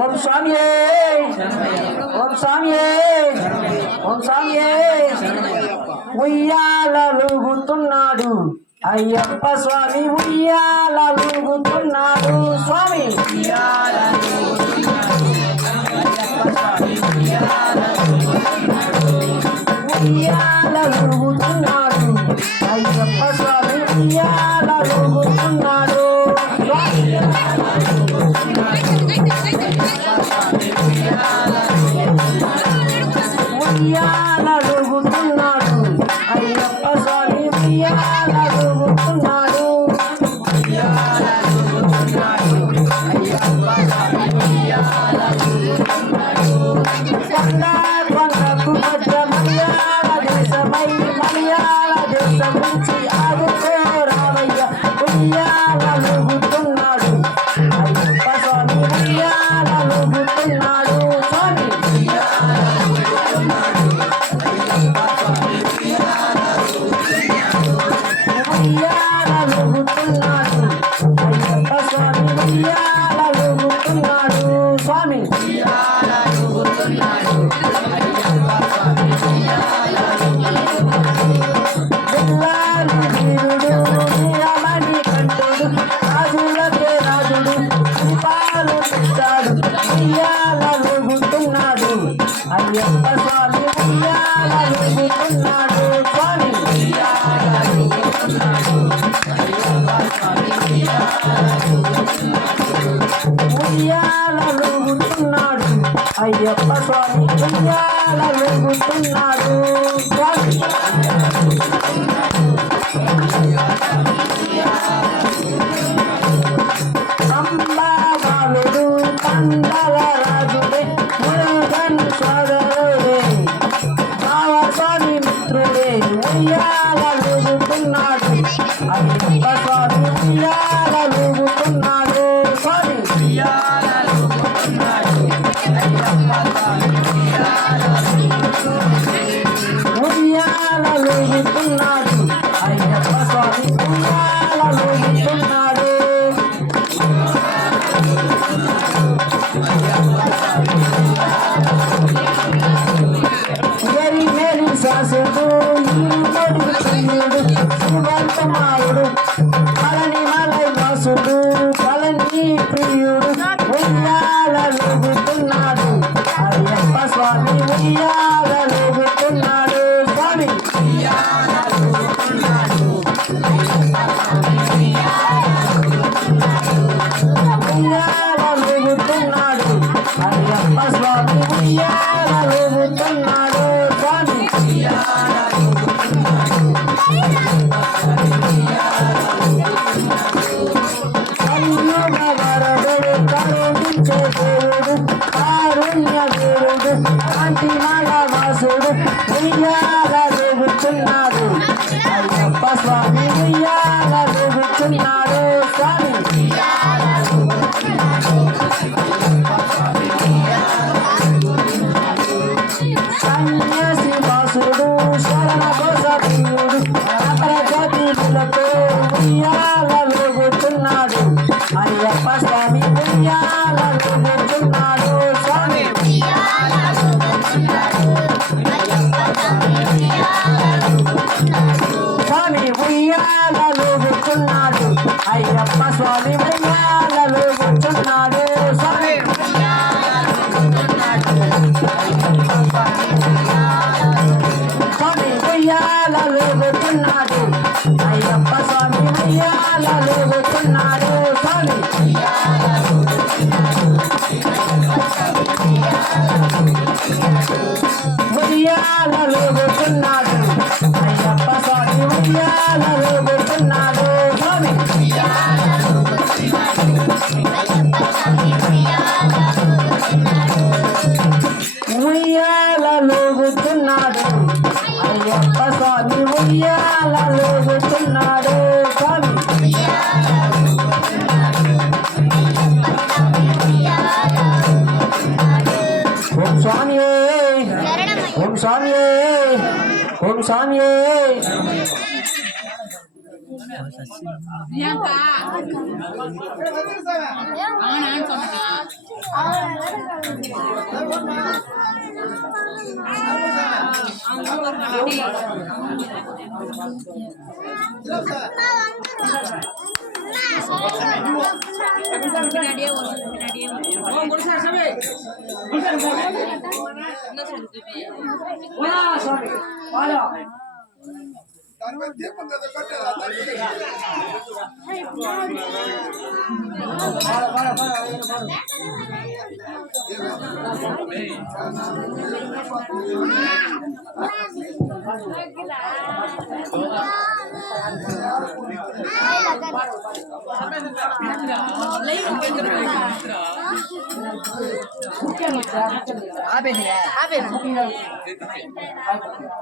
ఓం స్వామి ఓం స్వామి ఓం స్వామి ఉయ్యాలూగుతున్నాడు అయ్యప్ప స్వామి ఉయ్యాలూగుతున్నాడు స్వామి ఉయ్యాలూగుతున్నాడు అయ్యప్ప స్వామి ఉయ్యాలూగుతున్నాడు ఉయ్యాలూగుతున్నాడు అయ్యప్ప స్వామి ఉయ్యాలూగుతున్నాడు కొండకు మధ్య మలయాళ దేశమై మలయాళ దేశం నుంచి ఆదుకో రామయ్య ఉయ్యాలూగుతున్నాడు అయ్యప్ప స్వామి ఉయ్యాలూగుతున్నాడు స్వామి ఉయ్యాలూగుతున్నాడు అయ్యప్ప స్వామి ఉయ్యాలూగుతున్నాడు స్వామి అయ్యప్ప స్వామి ఉయ్యాల ఊగుతున్నాడు స్వామి ఉయ్యాల ఊగుతున్నాడు అయ్యప్ప స్వామి ఉయ్యాల ఊగుతున్నాడు స్వామి అంబాబాలుడు పందల రాజుడే మురుగన్ సోదరుడే స్వామి మిత్రుడే ఉయ్యాల ఊగుతున్నాడు అయ్యప్ప స్వామి ఉయ్యాల ఊగుతున్నాడు స్వామి ఉయ్యాల ఊగుతున్నాడు అయ్యప్ప స్వామి ఉయ్యాల ఊగుతున్నాడు గరి మేరి శాసుడు ఈరుడు ప్రియుడు శివంతమాయుడు పళని మలై వాసుడు పళని ప్రియుడు ఉయ్యాల ఊగుతున్నాడు అయ్యప్ప స్వామి ఉయ్యాల ఊగుతున్నాడు స్వామి ఉయ్యాల ఊగుతున్నాడు అయ్యప్ప స్వామి ఉయ్యాల ఊగుతున్నాడు స్వామి కన్నుల వరదుడు కరుణించే దేవుడు కారుణ్య దేవుడు కాంతిమల వాసుడు ఉయ్యాల ఊగుతున్నాడు అయ్యప్ప స్వామి ఉయ్యాల ఊగుతున్నాడు స్వామి సన్యాసి వాసుడు శరణ కోసప్రియుడు ప్రజాతిలతో ఉయ్యాల ఊగుతున్నాడు అయ్యప్ప స్వామి ఉయ్యాల ఊగుతున్నాడు స్వామి స్వామి ఉయ్యాల ఊగుతున్నాడు అయ్యప్ప స్వామి ఉయ్యాల ఊగుతున్నాడు స్వామి స్వామి ఉయ్యాల ఊగుతున్నాడు అయ్యప్ప స్వామి ఉయ్యాల ఊగుతున్నాడు స్వామి ఉయ్యాల ఊగుతున్నాడు అయ్యప్ప స్వామి ఉయ్యాల ఊగుతున్నాడు స్వామి ఉయ్యాల ఊగుతున్నాడు అయ్యప్ప స్వామి ఉయ్యాల ఊగుతున్నాడు స్వామి ఓం స్వామి ఓం స్వామి ఓం స్వామి